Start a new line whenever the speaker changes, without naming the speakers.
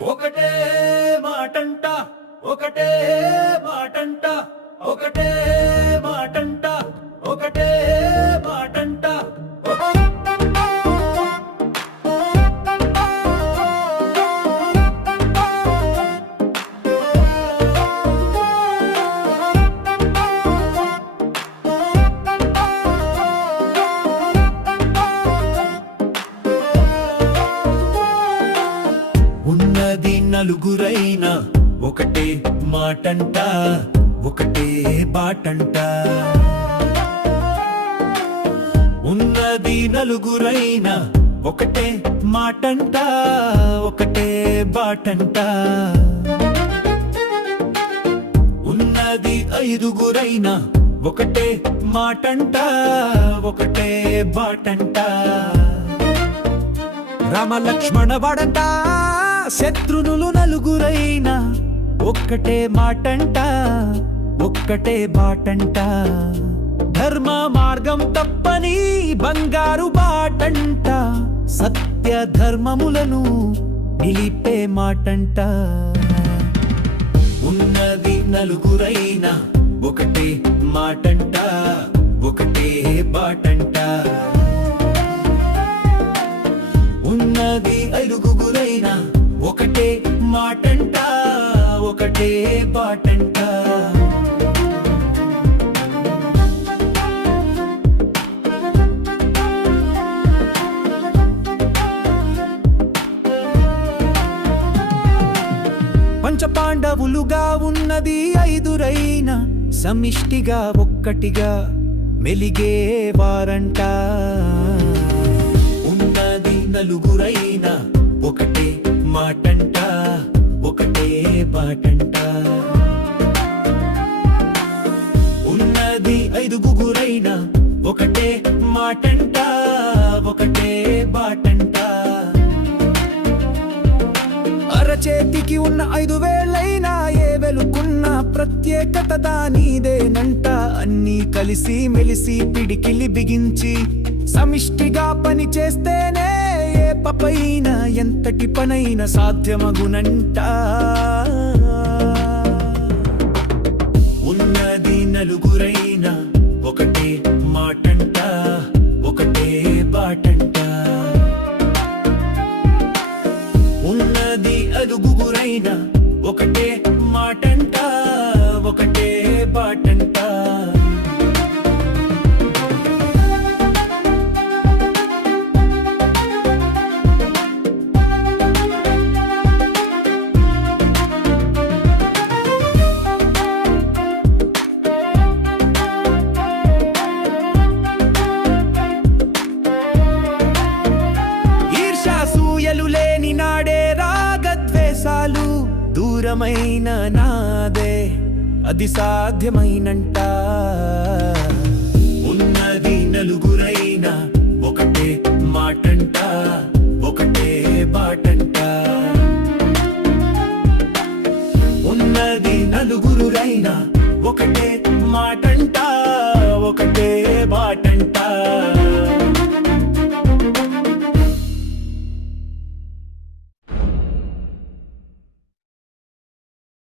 ఒకటే మాటంట ఒకటే మాటంట ఒకటే మాటంట. నలుగురైనా ఒకటే మాటంట ఒకటే బాటంట. ఉన్నది నలుగురైనా ఒకటే మాటంట ఒకటే బాటంట. ఉన్నది ఐదుగురైనా ఒకటే మాటంట ఒకటే బాటంట. రామలక్ష్మణ వాడంట. శత్రునులు నలుగురైనా ఒక్కటే మాటంట ఒక్కటే బాటంట. ధర్మ మార్గం తప్పని బంగారు బాటంట సత్య ధర్మములను నిలిపే మాటంట. ఉన్నది నలుగురైనా ఒకటే మాటంట ఒకటే బాటంట. ఉన్నది ఐదుగురైనా ఒకటే మాటంట ఒకటే బాటంట పంచపాండవులుగా ఉన్నది ఐదురైన సమిష్టిగా ఒక్కటిగా మెలిగే వారంట. ఉన్నది నలుగురైనా ఒకటే మాటంట ఒకటే బాటంట ఉన్నది ఐదుగురైనా ఒకటే మాటంట ఒకటే బాటంట అరచేతికి ఉన్న ఐదు వేలైనా ఏ వెలుకున్న ప్రత్యేకత దానిదేనంట. అన్నీ కలిసి మెలిసి పిడికిలి బిగించి సమిష్టిగా పని చేస్తేనే ఏ ఎంతటి పనైన సాధ్యమగునంట. ఉన్నది నలుగురైన ఒకటే మాటంట ఒకటే బాటంట. ఉన్నది అదుగుగురైనా ఒకటే మాటంట ఒకటే బాటంట. దూరమైన నాదే అది సాధ్యమైనంట. ఉన్నది నలుగురైనా ఒకటే మాటంట ఒకటే బాటంట. ఉన్నది నలుగురు ఒకటే మాటంట. ఒకటే